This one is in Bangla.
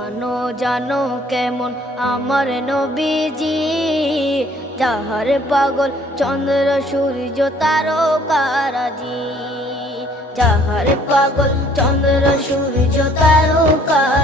জানো জানো কেমন আমার নবীজি, যাহার পাগল চন্দ্র সূর্য তারকারাজি, যাহার পাগল চন্দ্র সূর্য তারকা